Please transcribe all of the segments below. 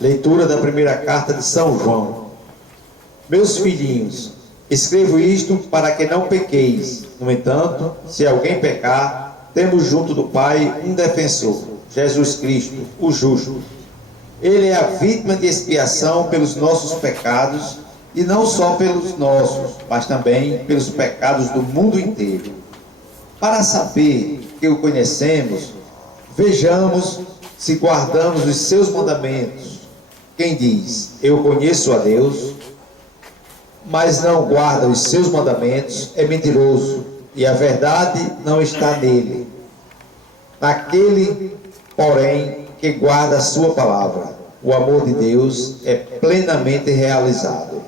Leitura da primeira carta de São João. Meus filhinhos, escrevo isto para que não pequeis. No entanto, se alguém pecar, temos junto do Pai um defensor, Jesus Cristo, o justo. Ele é a vítima de expiação pelos nossos pecados, e não só pelos nossos, mas também pelos pecados do mundo inteiro. Para saber que o conhecemos, vejamos se guardamos os seus mandamentos. Quem diz, eu conheço a Deus, mas não guarda os seus mandamentos, é mentiroso, e a verdade não está nele. Naquele, porém, que guarda a sua palavra, o amor de Deus é plenamente realizado.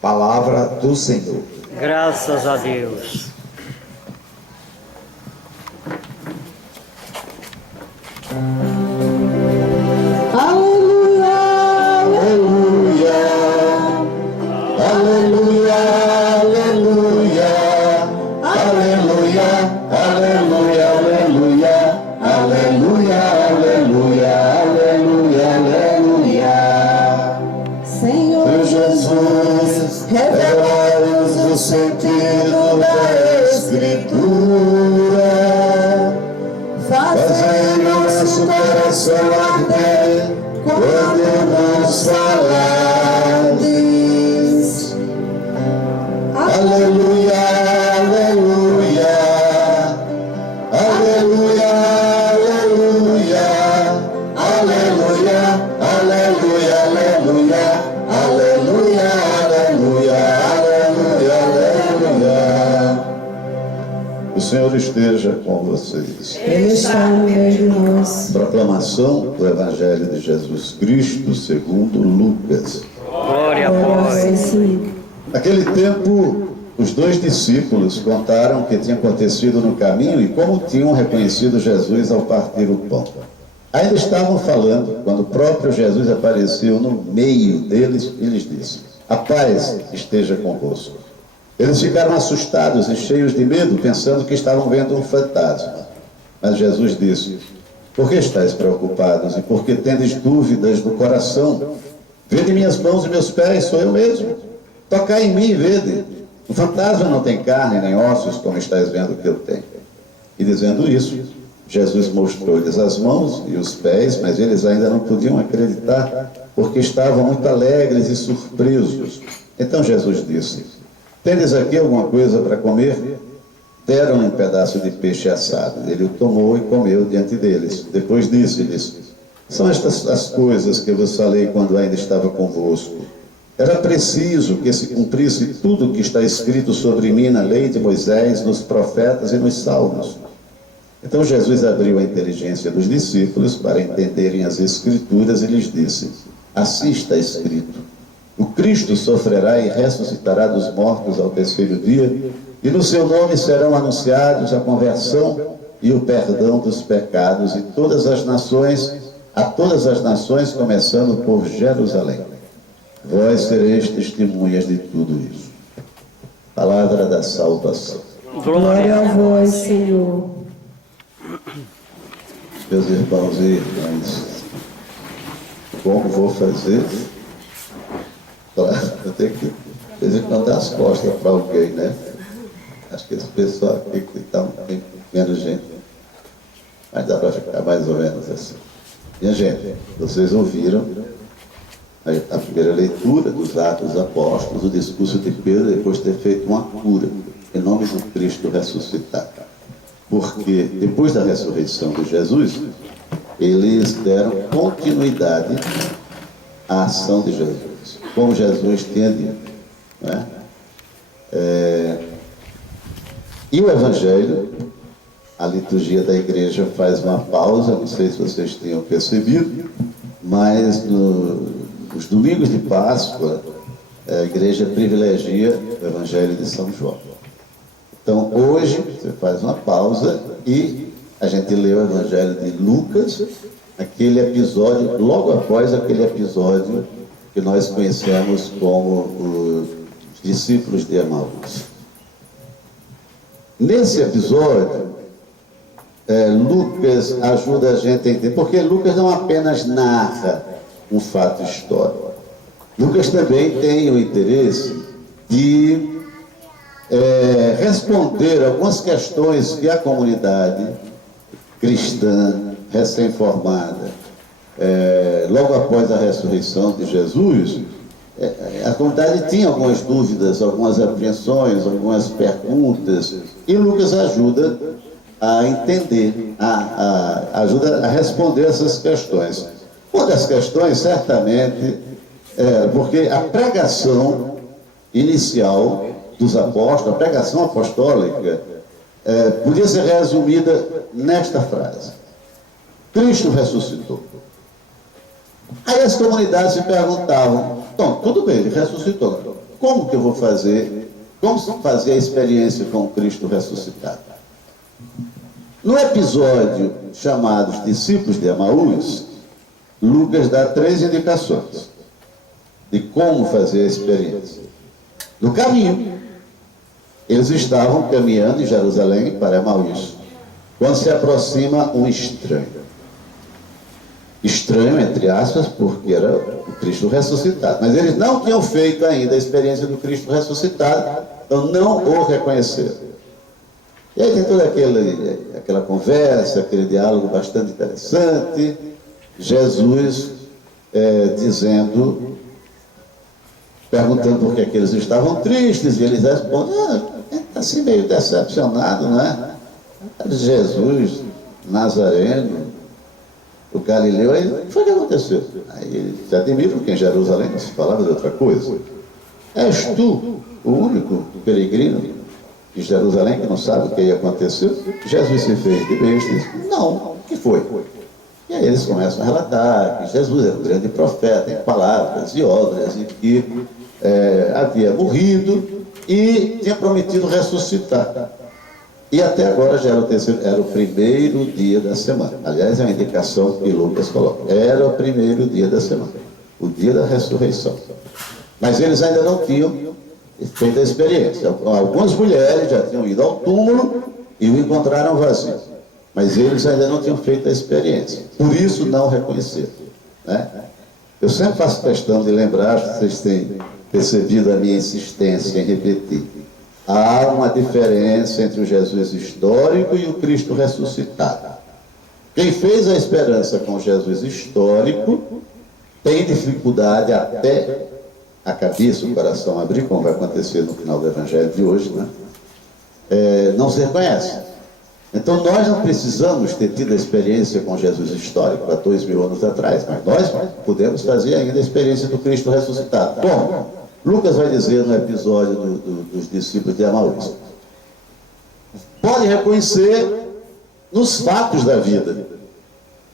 Palavra do Senhor. Graças a Deus. Aleluia, aleluia, aleluia, aleluia, aleluia, aleluia, aleluia, aleluia, aleluia, aleluia, aleluia. Senhor Jesus, revela-nos o sentido da Escritura, fazendo nosso coração arder quando nos falardes. Aleluia, aleluia, aleluia, aleluia, aleluia, aleluia, aleluia, aleluia, aleluia, aleluia. O Senhor esteja com vocês. Ele está no meio de nós. Proclamação do Evangelho de Jesus Cristo segundo Lucas. Glória a Glória vós. Senhor. Naquele tempo, os dois discípulos contaram o que tinha acontecido no caminho e como tinham reconhecido Jesus ao partir o pão. Ainda estavam falando quando o próprio Jesus apareceu no meio deles e lhes disse: a paz esteja convosco. Eles ficaram assustados e cheios de medo, pensando que estavam vendo um fantasma. Mas Jesus disse: por que estáis preocupados e por que tendes dúvidas no coração? Vede minhas mãos e meus pés, sou eu mesmo. Tocai em mim e vede. O fantasma não tem carne nem ossos, como estáis vendo que eu tenho. E dizendo isso, Jesus mostrou-lhes as mãos e os pés, mas eles ainda não podiam acreditar, porque estavam muito alegres e surpresos. Então Jesus disse: tendes aqui alguma coisa para comer? Deram-lhe um pedaço de peixe assado. Ele o tomou e comeu diante deles. Depois disse-lhes: são estas as coisas que vos falei quando ainda estava convosco. Era preciso que se cumprisse tudo o que está escrito sobre mim na lei de Moisés, nos profetas e nos salmos. Então Jesus abriu a inteligência dos discípulos para entenderem as Escrituras e lhes disse: assim está escrito: o Cristo sofrerá e ressuscitará dos mortos ao terceiro dia, e no seu nome serão anunciados a conversão e o perdão dos pecados, e a todas as nações, começando por Jerusalém. Vós sereis testemunhas de tudo isso. Palavra da salvação. Glória a vós, Senhor. Meus irmãos e irmãs, como vou fazer? Claro, eu tenho que, de vez em quando, dar as costas para alguém, né? Acho que esse pessoal aqui que está menos gente, mas dá para ficar mais ou menos assim. Minha gente, vocês ouviram a primeira leitura dos Atos dos Apóstolos, o discurso de Pedro, depois de ter feito uma cura, em nome do Cristo ressuscitado. Porque, depois da ressurreição de Jesus, eles deram continuidade à ação de Jesus, como Jesus tinha dito, não é? E o Evangelho, a liturgia da igreja faz uma pausa, não sei se vocês tinham percebido, mas nos domingos de Páscoa, a igreja privilegia o Evangelho de São João. Então, hoje, você faz uma pausa e a gente lê o Evangelho de Lucas, aquele episódio, logo após aquele episódio que nós conhecemos como os discípulos de Emaús. Nesse episódio, Lucas ajuda a gente a entender, porque Lucas não apenas narra um fato histórico. Lucas também tem o interesse de responder algumas questões que a comunidade cristã recém-formada, logo após a ressurreição de Jesus, a comunidade tinha algumas dúvidas, algumas apreensões, algumas perguntas, e Lucas ajuda a entender, ajuda a responder essas questões. Uma das questões, certamente, porque a pregação inicial dos apóstolos, a pregação apostólica, podia ser resumida nesta frase: Cristo ressuscitou. Aí as comunidades se perguntavam: então, tudo bem, ele ressuscitou, como que eu vou fazer? Como fazer a experiência com Cristo ressuscitado? No episódio chamado Os Discípulos de Emaús, Lucas dá 3 indicações de como fazer a experiência. No caminho, eles estavam caminhando de Jerusalém para Emaús, quando se aproxima um estranho. Estranho, entre aspas, porque era o Cristo ressuscitado. Mas eles não tinham feito ainda a experiência do Cristo ressuscitado, então não o reconheceram. E aí tem toda aquela conversa, aquele diálogo bastante interessante. Jesus perguntando por que eles estavam tristes, e eles respondem: está assim meio decepcionado, não é? Jesus, Nazareno, o Galileu. Aí o que foi que aconteceu? Aí eles se admiram, porque em Jerusalém não se falava de outra coisa. És tu o único peregrino de Jerusalém que não sabe o que ia acontecer? Jesus se fez de besta e disse: não, o que foi? E aí eles começam a relatar que Jesus era um grande profeta em palavras e obras, e que havia morrido e tinha prometido ressuscitar. E até agora já era o primeiro dia da semana. Aliás, é uma indicação que Lucas coloca: era o primeiro dia da semana, o dia da ressurreição. Mas eles ainda não tinham feito a experiência. Algumas mulheres já tinham ido ao túmulo e o encontraram vazio, mas eles ainda não tinham feito a experiência, por isso não reconheceram, né? Eu sempre faço questão de lembrar, vocês têm percebido a minha insistência em repetir: há uma diferença entre o Jesus histórico e o Cristo ressuscitado. Quem fez a esperança com Jesus histórico tem dificuldade até a cabeça, o coração abrir, como vai acontecer no final do Evangelho de hoje, né? Não se reconhece. Então nós não precisamos ter tido a experiência com Jesus histórico há 2000 anos atrás, mas nós podemos fazer ainda a experiência do Cristo ressuscitado. Bom, Lucas vai dizer no episódio dos discípulos de Emaús: pode reconhecer nos fatos da vida,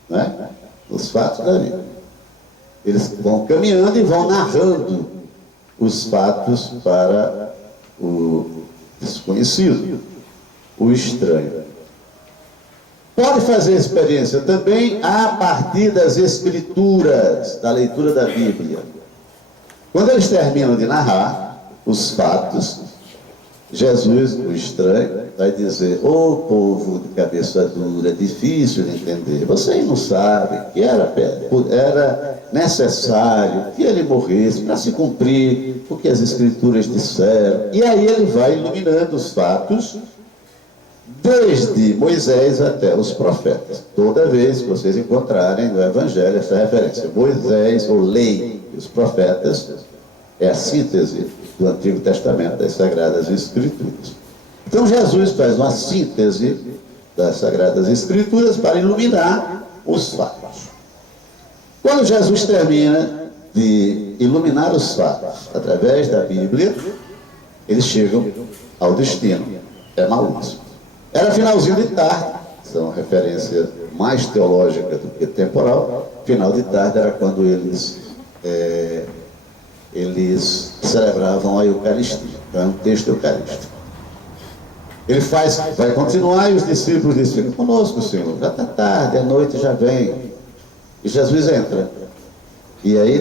né? Nos fatos da vida. Eles vão caminhando e vão narrando os fatos para o desconhecido, o estranho. Pode fazer experiência também a partir das Escrituras, da leitura da Bíblia. Quando eles terminam de narrar os fatos, Jesus, o estranho, vai dizer: ô povo de cabeça dura, difícil de entender, vocês não sabem que era necessário que ele morresse para se cumprir o que as Escrituras disseram. E aí ele vai iluminando os fatos, desde Moisés até os profetas. Toda vez que vocês encontrarem no Evangelho essa referência, Moisés, ou lei, e os profetas, é a síntese do Antigo Testamento, das Sagradas Escrituras. Então Jesus faz uma síntese das Sagradas Escrituras para iluminar os fatos. Quando Jesus termina de iluminar os fatos através da Bíblia, eles chegam ao destino, Emaús. Era finalzinho de tarde, isso é uma referência mais teológica do que temporal. Final de tarde era quando eles celebravam a Eucaristia. Então é um texto eucarístico. Ele vai continuar, e os discípulos dizem: fica conosco, Senhor, já está tarde, a noite já vem. E Jesus entra. E aí,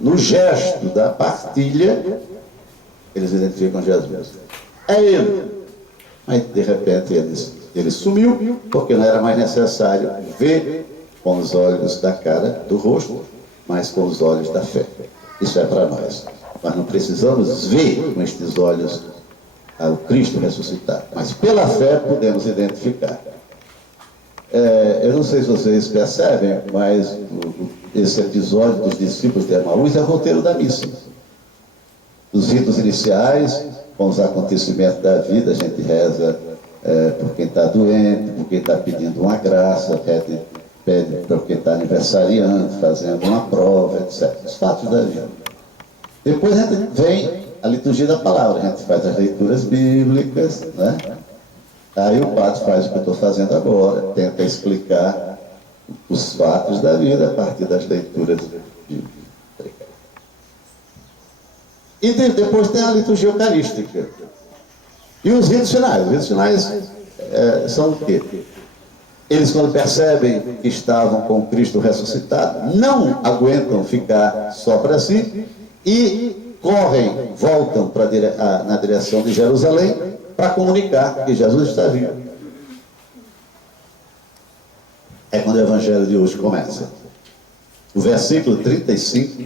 no gesto da partilha, eles identificam Jesus. É ele. Mas de repente ele sumiu, porque não era mais necessário ver com os olhos da cara, do rosto, mas com os olhos da fé. Isso é para nós. Nós não precisamos ver com estes olhos o Cristo ressuscitado, mas pela fé podemos identificar. Eu não sei se vocês percebem, mas esse episódio dos discípulos de Emaús é o roteiro da missa. Os ritos iniciais, com os acontecimentos da vida, a gente reza por quem está doente, por quem está pedindo uma graça, pede para quem está aniversariando, fazendo uma prova, etc. Os fatos da vida. Depois a gente vem a liturgia da palavra, a gente faz as leituras bíblicas, né? Aí o padre faz o que eu estou fazendo agora, tenta explicar os fatos da vida a partir das leituras bíblicas. E depois tem a liturgia eucarística. E os ritos finais. Os ritos finais são o quê? Eles, quando percebem que estavam com Cristo ressuscitado, não aguentam ficar só para si e correm, voltam na direção de Jerusalém para comunicar que Jesus está vivo. É quando o Evangelho de hoje começa. O versículo 35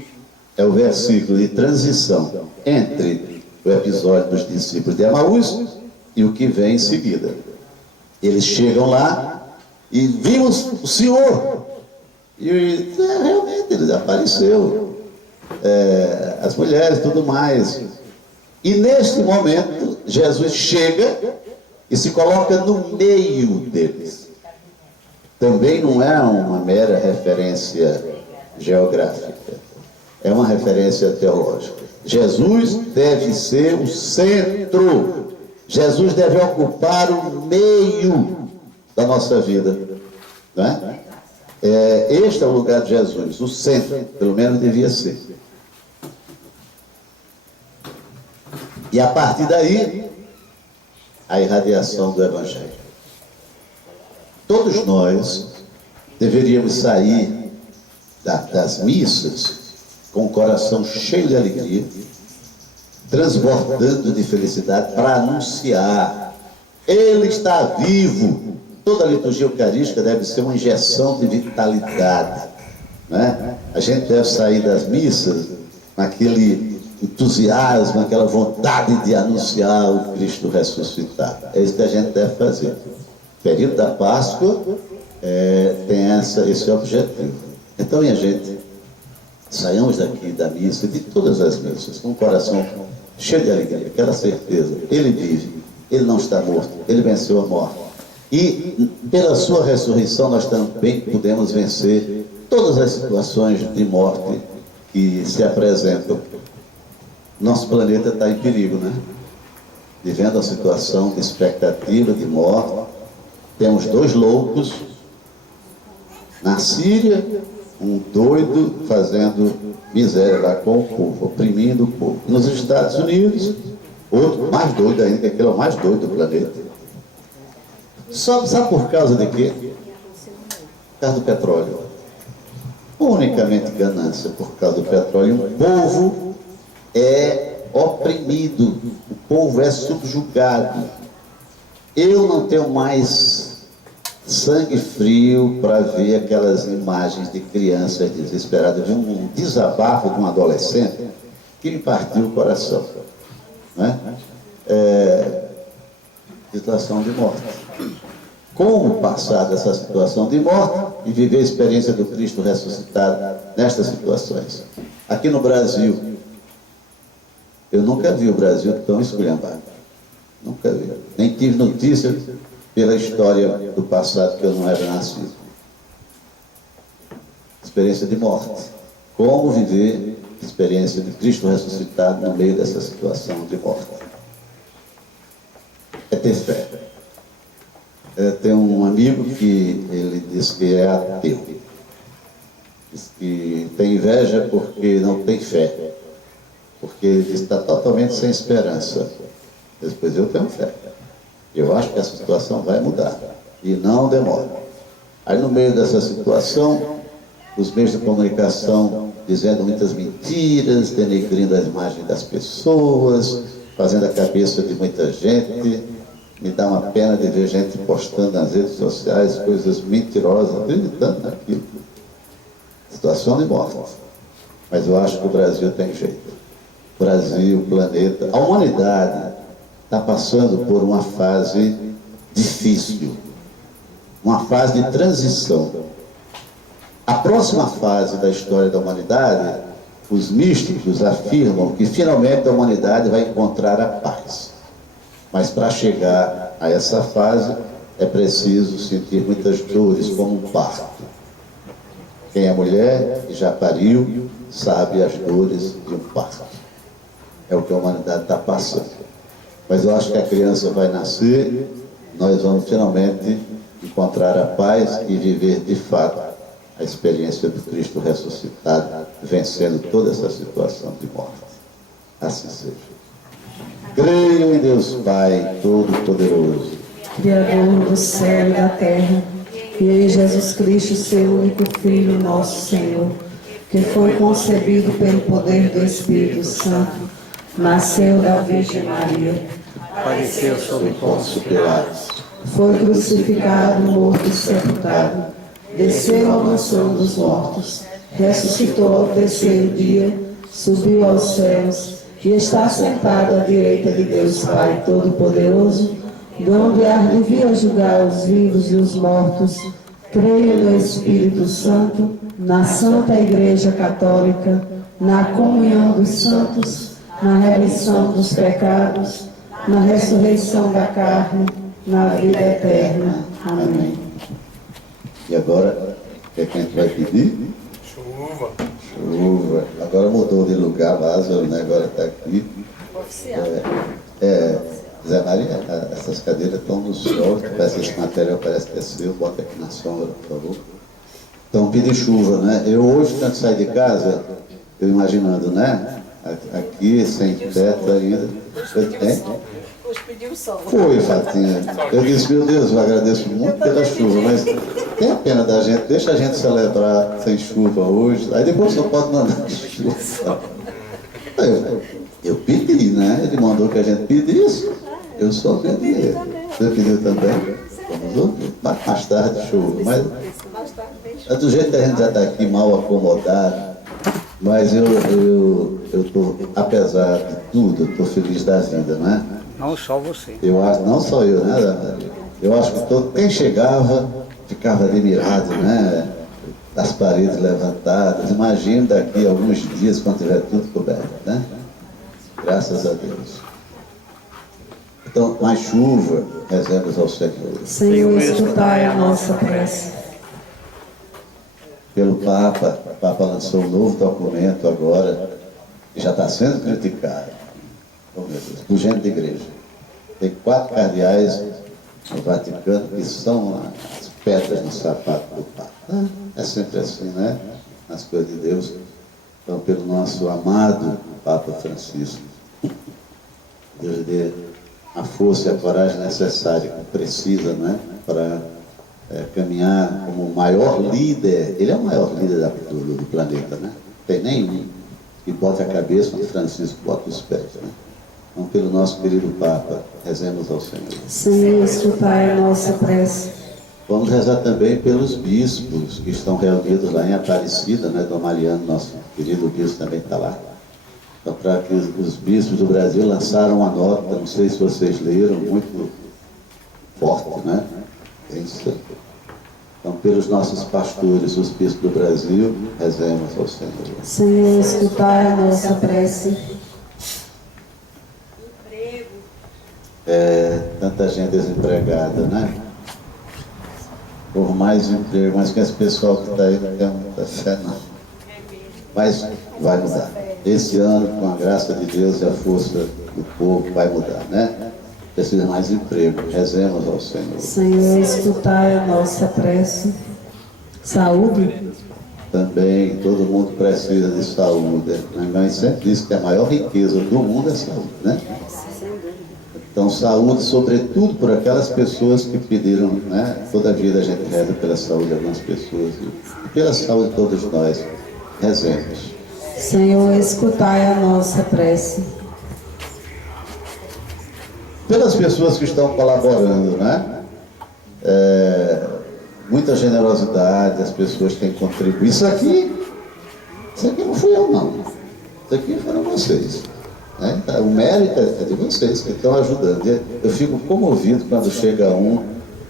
é o versículo de transição entre o episódio dos discípulos de Emaús e o que vem em seguida. Eles chegam lá e vimos o Senhor. E realmente ele apareceu. As mulheres, tudo mais. E neste momento, Jesus chega e se coloca no meio deles. Também não é uma mera referência geográfica. É uma referência teológica. Jesus deve ser o centro. Jesus deve ocupar o meio da nossa vida. Não é? Este é o lugar de Jesus, o centro, pelo menos devia ser. E a partir daí, a irradiação do Evangelho. Todos nós deveríamos sair das missas com o coração cheio de alegria, transbordando de felicidade para anunciar: Ele está vivo. Toda a liturgia eucarística deve ser uma injeção de vitalidade, né? A gente deve sair das missas naquele entusiasmo, aquela vontade de anunciar o Cristo ressuscitado. É isso que a gente deve fazer. O período da Páscoa tem esse objetivo. Então, minha gente, saiamos daqui da missa, de todas as missas, com o coração cheio de alegria, aquela certeza: Ele vive, Ele não está morto, Ele venceu a morte. E pela sua ressurreição nós também podemos vencer todas as situações de morte que se apresentam. Nosso planeta está em perigo, né? Vivendo a situação de expectativa de morte. Temos 2 loucos na Síria, um doido fazendo miséria lá com o povo, oprimindo o povo. Nos Estados Unidos, outro mais doido ainda, que aquele é o mais doido do planeta. Sabe por causa de quê? Por causa do petróleo. Unicamente ganância por causa do petróleo. O povo é oprimido, o povo é subjugado. Eu não tenho mais sangue frio para ver aquelas imagens de crianças desesperadas. Eu vi um desabafo de um adolescente que me partiu o coração, né? Situação de morte. Como passar dessa situação de morte e viver a experiência do Cristo ressuscitado nestas situações? Aqui no Brasil, eu nunca vi o Brasil tão esculhambado. Nunca vi. Nem tive notícia pela história do passado, que eu não era nascido. Experiência de morte. Como viver a experiência de Cristo ressuscitado no meio dessa situação de morte? É ter fé. Tem um amigo que ele diz que é ateu. Diz que tem inveja porque não tem fé. Porque ele está totalmente sem esperança. Depois eu tenho fé. Eu acho que essa situação vai mudar. E não demora. Aí no meio dessa situação, os meios de comunicação dizendo muitas mentiras, denegrindo a imagem das pessoas, fazendo a cabeça de muita gente, Me dá uma pena de ver gente postando nas redes sociais coisas mentirosas, acreditando naquilo. Situação de morte. Mas eu acho que o Brasil tem jeito. O Brasil, o planeta, a humanidade está passando por uma fase difícil. Uma fase de transição. A próxima fase da história da humanidade, os místicos afirmam que finalmente a humanidade vai encontrar a paz. Mas para chegar a essa fase é preciso sentir muitas dores, como um parto. Quem é mulher e já pariu sabe as dores de um parto. É o que a humanidade está passando. Mas eu acho que a criança vai nascer, nós vamos finalmente encontrar a paz e viver de fato a experiência do Cristo ressuscitado, vencendo toda essa situação de morte. Assim seja. Creio em Deus Pai Todo-Poderoso, Criador do céu e da terra, e em Jesus Cristo, seu único Filho, nosso Senhor, que foi concebido pelo poder do Espírito Santo, nasceu da Virgem Maria, Padeceu sob Pôncio Pilatos, foi crucificado, morto e sepultado, desceu ao mansão dos mortos, ressuscitou ao terceiro dia, subiu aos céus e está sentado à direita de Deus Pai Todo-Poderoso, de onde há de vir a julgar os vivos e os mortos. Creio no Espírito Santo, na Santa Igreja Católica, na comunhão dos santos, na remissão dos pecados, na ressurreição da carne, na vida eterna. Amém. E agora, o que é que a gente vai pedir? Chuva. Agora mudou de lugar, Lázaro, né? Agora está aqui. Zé Maria, essas cadeiras estão no sol, parece que esse material parece que é seu, bota aqui na sombra, por favor. Então, pedir chuva, né? Eu hoje, quando saí de casa, eu imaginando, né? Aqui, sem teto ainda. Hoje pediu sol. Foi, Fatinha. Eu disse, meu Deus, eu agradeço muito pela chuva, mas tem a pena da gente, deixa a gente celebrar sem chuva hoje, aí depois só pode mandar chuva. Eu pedi, né? Ele mandou que a gente pedisse, eu só pedi. Você pediu também? Vamos ouvir. Mais tarde chuva, mas do jeito que a gente já está aqui mal acomodado, mas eu tô, apesar de tudo, eu estou feliz da vida, né? Não só você. Eu acho, não só eu, né, Maria? Eu acho que quem chegava ficava admirado, né? Das paredes levantadas. Imagina daqui a alguns dias, quando tiver tudo coberto, né? Graças a Deus. Então, mais chuva, rezemos ao Senhor. Senhor, escutai a nossa prece. Pelo Papa, o Papa lançou um novo documento agora, que já está sendo criticado. Oh, meu Deus, por gente de igreja. Tem 4 cardeais no Vaticano que são as pedras no sapato do Papa. É sempre assim, né? Nas coisas de Deus. Então, pelo nosso amado Papa Francisco, Deus dê a força e a coragem necessária que precisa, né? Para caminhar como o maior líder. Ele é o maior líder do planeta, né? Não tem nenhum que bota a cabeça onde Francisco bota os pés, né? Então, pelo nosso querido Papa, rezemos ao Senhor. Senhor, escutai a nossa prece. Vamos rezar também pelos bispos que estão reunidos lá em Aparecida, né? Dom Mariano, nosso querido bispo, também está lá. Então, para que os bispos do Brasil lançaram uma nota, não sei se vocês leram, muito forte, né? É isso. Então, pelos nossos pastores, os bispos do Brasil, rezemos ao Senhor. Senhor, escutai a nossa prece. Tanta gente desempregada, né? Por mais emprego, mas que esse pessoal que está aí não tem muita fé, não. Mas vai mudar. Esse ano, com a graça de Deus e a força do povo, vai mudar, né? Precisa mais emprego. Rezemos ao Senhor. Senhor, escutai a nossa prece. Saúde. Também todo mundo precisa de saúde. A mãe sempre diz que a maior riqueza do mundo é saúde, né? Então, saúde, sobretudo por aquelas pessoas que pediram, né? Toda a vida a gente reza pela saúde de algumas pessoas e pela saúde de todos nós. Rezemos. Senhor, escutai a nossa prece. pelas pessoas que estão colaborando, né? Muita generosidade, as pessoas têm contribuído. Isso aqui não fui eu, não. Isso aqui foram vocês. Né? O mérito é de vocês que estão ajudando. Eu fico comovido quando chega um,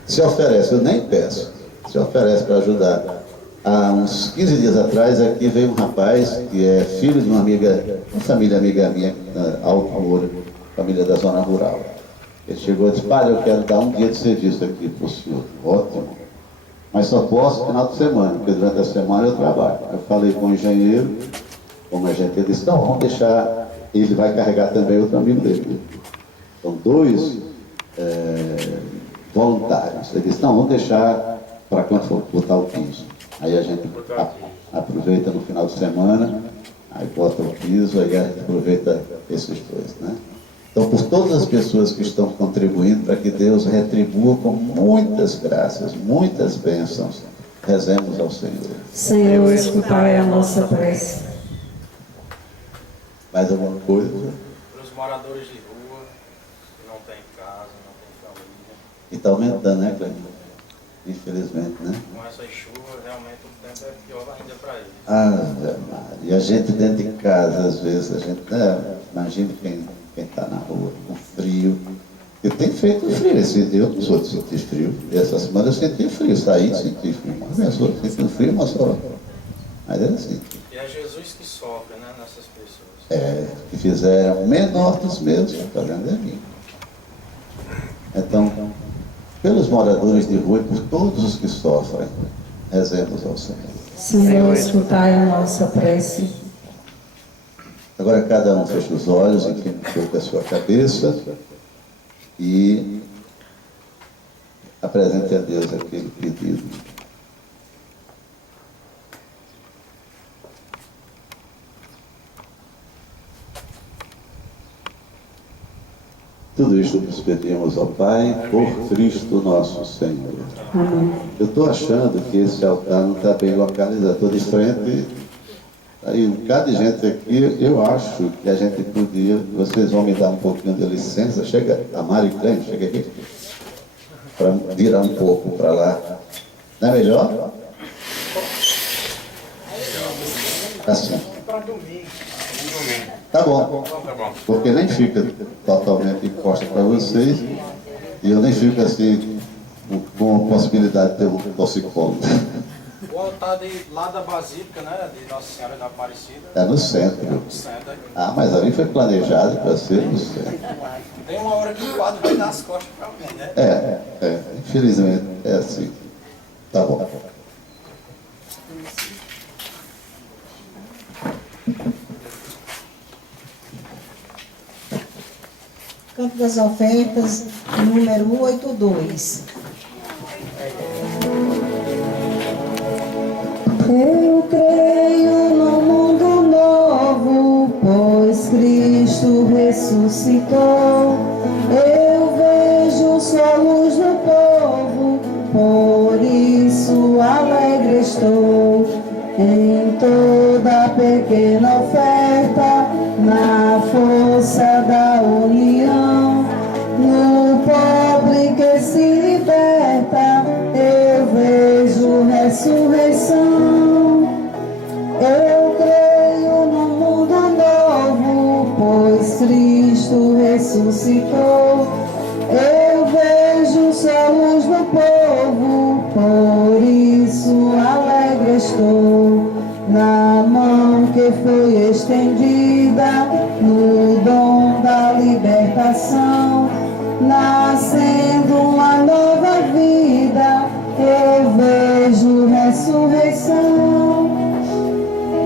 se oferece, eu nem peço, se oferece para ajudar. Há uns 15 dias atrás, aqui veio um rapaz que é filho de uma família amiga minha, Alto Moura, família da zona rural. Ele chegou e disse: padre, eu quero dar um dia de serviço aqui para o senhor. Ótimo. Mas só posso no final de semana, porque durante a semana eu trabalho. Eu falei com o engenheiro, como a gente, ele disse: não, vamos deixar, ele vai carregar também outro amigo dele. São dois voluntários. Ele disse: não, vamos deixar para quando for botar o piso. Aí a gente aproveita no final de semana, aí bota o piso, aí a gente aproveita esses dois, né? Então, por todas as pessoas que estão contribuindo para que Deus retribua com muitas graças, muitas bênçãos, rezemos ao Senhor. Senhor, escutai a nossa prece. Mais alguma coisa? Para os moradores de rua, que não têm casa, não têm família. E está aumentando, né, Cleber? Infelizmente, né? Com essa chuva, realmente o tempo é pior ainda para eles. Ah, e a gente dentro de casa, às vezes, a gente, imagina quem está na rua, com frio. Eu tenho feito frio, eu não sou de sentir frio. Essa semana eu senti frio, saí de sentir frio. Mas eu senti frio, mas só. Mas é assim. E é Jesus que sofre, né, nessas pessoas. Que fizeram o menor dos meus, fazendo é mim. Então, pelos moradores de rua e por todos os que sofrem, rezemos ao Senhor. Senhor, escutai a nossa prece. Agora cada um fecha os olhos, inclina um pouco a sua cabeça e apresente a Deus aquele pedido. Tudo isto nos pedimos ao Pai por Cristo nosso Senhor. Amém. Eu estou achando que esse altar não está bem localizado. Estou de frente, aí um bocado de gente aqui. Eu acho que a gente podia, vocês vão me dar um pouquinho de licença. Chega, a Mari Clem, chega aqui, para virar um pouco para lá. Não é melhor? Assim. Tá bom, porque nem fica totalmente encosta para vocês e eu nem fico assim com a possibilidade de ter um toxicólogo. O altar lá da Basílica, né, de Nossa Senhora da Aparecida. É no centro. No centro. Ah, mas ali foi planejado para ser no centro. Tem uma hora que o quadro vai dar as costas para alguém, né? Infelizmente é assim. Tá bom. Canto das Ofertas, número 82. Eu creio no mundo novo, pois Cristo ressuscitou. Eu vejo sua luz no povo, por isso alegre estou. Em toda pequena oferta, na força da união, no pobre que se liberta, eu vejo ressurreição. Eu creio no mundo novo, pois Cristo ressuscitou. Eu vejo sua luz no povo, por isso alegre estou. Na mão que foi estendida, no dom da libertação, nascendo uma nova vida, eu vejo ressurreição.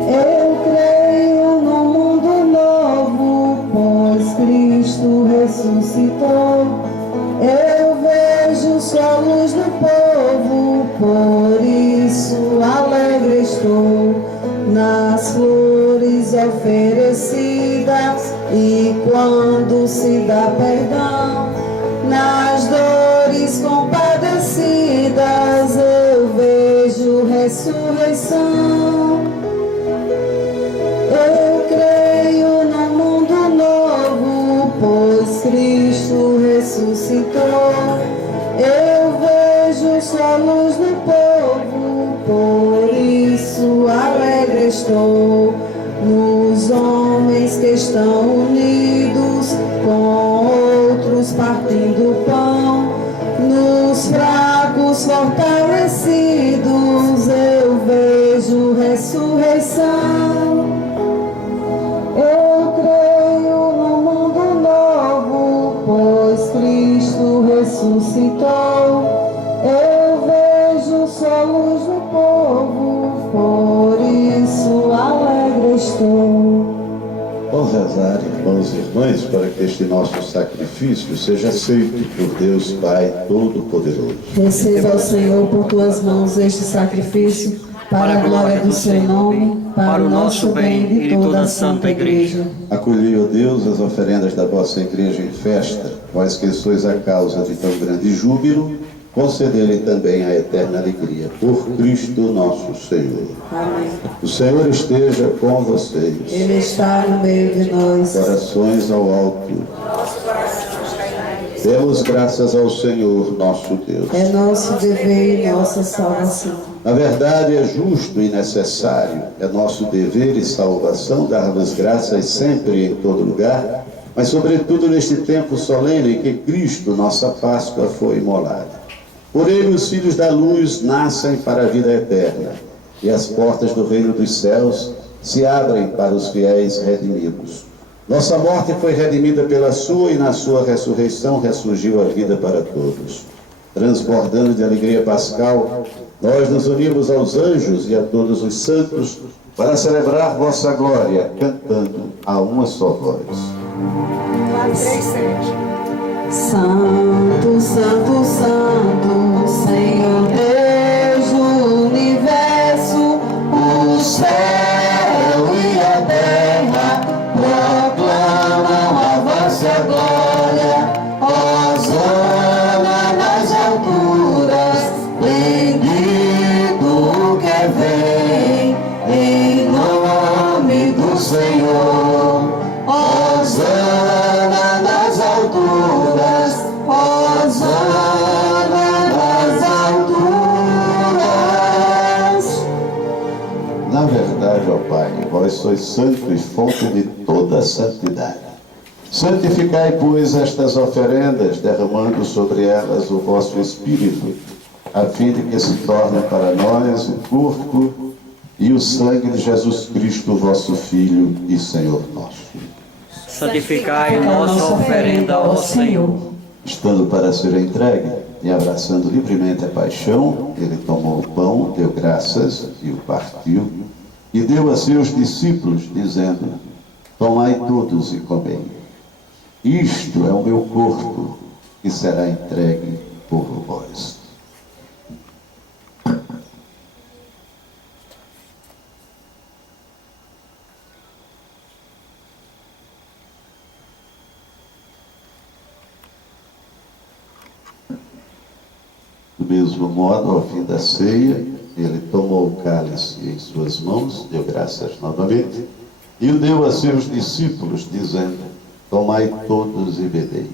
Eu creio no mundo novo, pois Cristo ressuscitou. Eu vejo sua luz no povo, por isso alegre estou. Nas flores oferecidas e quando se dá perdão, nas dores compadecidas eu vejo ressurreição. Eu creio no mundo novo, pois Cristo ressuscitou. restou nos homens que estão unidos com outros partindo o pão, nos fracos fortalecidos eu vejo ressurreição. Eu creio no mundo novo, pois Cristo ressuscitou. Eu vejo só luz no povo, por isso alegre estou. Vamos rezar, irmãos e irmãs, para que este nosso sacrifício seja aceito por Deus Pai Todo-Poderoso. Receba, ó Senhor, por tuas mãos este sacrifício, para a glória do seu nome, para o nosso bem e de toda a Santa Igreja. Acolhei, ó Deus, as oferendas da vossa Igreja em festa, vós que sois a causa de tão grande júbilo, concedei-lhe também a eterna alegria. Por Cristo nosso Senhor. Amém. O Senhor esteja com vocês. Ele está no meio de nós. Corações ao alto. Demos graças ao Senhor nosso Deus. É nosso dever e nossa salvação. Na verdade, é justo e necessário, é nosso dever e salvação dar-vos graças sempre e em todo lugar, mas sobretudo neste tempo solene em que Cristo, nossa Páscoa, foi imolado. Por ele os filhos da luz nascem para a vida eterna, e as portas do reino dos céus se abrem para os fiéis redimidos. Nossa morte foi redimida pela sua, e na sua ressurreição ressurgiu a vida para todos. Transbordando de alegria pascal, nós nos unimos aos anjos e a todos os santos para celebrar vossa glória, cantando a uma só voz. 3, 7. Santo, Santo, Santo, Senhor Deus do universo, o céu e a terra proclamam a vossa glória. Hosana nas alturas, bendito o que vem, em nome do Senhor. Hosana nas alturas, Hosana nas alturas. Na verdade, ó Pai, vós sois santo e fonte de toda a santidade. Santificai, pois, estas oferendas, derramando sobre elas o vosso Espírito, a fim de que se tornem para nós o corpo e o sangue de Jesus Cristo, vosso Filho e Senhor nosso. Santificai nossa oferenda ao Senhor. Estando para ser entregue e abraçando livremente a paixão, ele tomou o pão, deu graças e o partiu, e deu a seus discípulos, dizendo: tomai todos e comei. Isto é o meu corpo, que será entregue por vós. Do mesmo modo, ao fim da ceia, ele tomou o cálice em suas mãos, deu graças novamente, e o deu a seus discípulos, dizendo: tomai todos e bebei.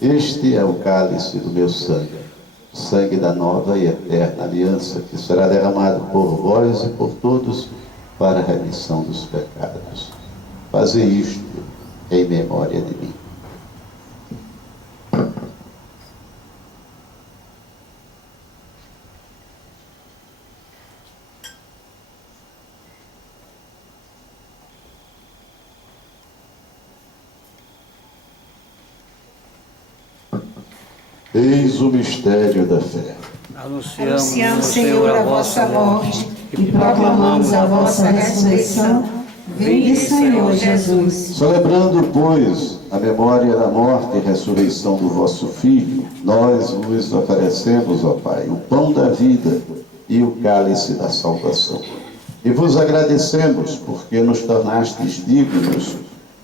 Este é o cálice do meu sangue, o sangue da nova e eterna aliança, que será derramado por vós e por todos para a remissão dos pecados. Fazei isto em memória de mim. Eis o mistério da fé. Anunciamos, Senhor, a vossa morte e proclamamos a vossa ressurreição. Vinde, Senhor Jesus. Celebrando, pois, a memória da morte e ressurreição do vosso Filho, nós vos oferecemos, ó Pai, o pão da vida e o cálice da salvação. E vos agradecemos, porque nos tornastes dignos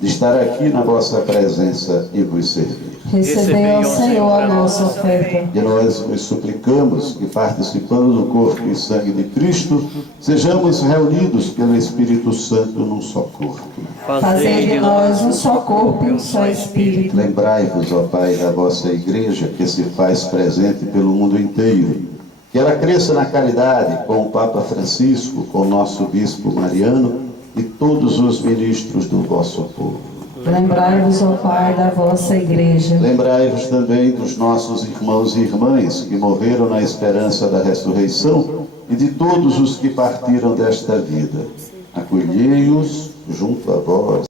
de estar aqui na vossa presença e vos servir. Recebei, ó Senhor, a nossa oferta. E nós vos suplicamos que, participando do corpo e sangue de Cristo, sejamos reunidos pelo Espírito Santo num só corpo. Fazei de nós um só corpo e um só Espírito. Lembrai-vos, ó Pai, da vossa Igreja, que se faz presente pelo mundo inteiro, Que ela cresça na caridade com o Papa Francisco, com o nosso Bispo Mariano e todos os ministros do vosso povo. Lembrai-vos, ó Pai, da vossa Igreja. Lembrai-vos também dos nossos irmãos e irmãs que morreram na esperança da ressurreição e de todos os que partiram desta vida. Acolhei-os junto a vós.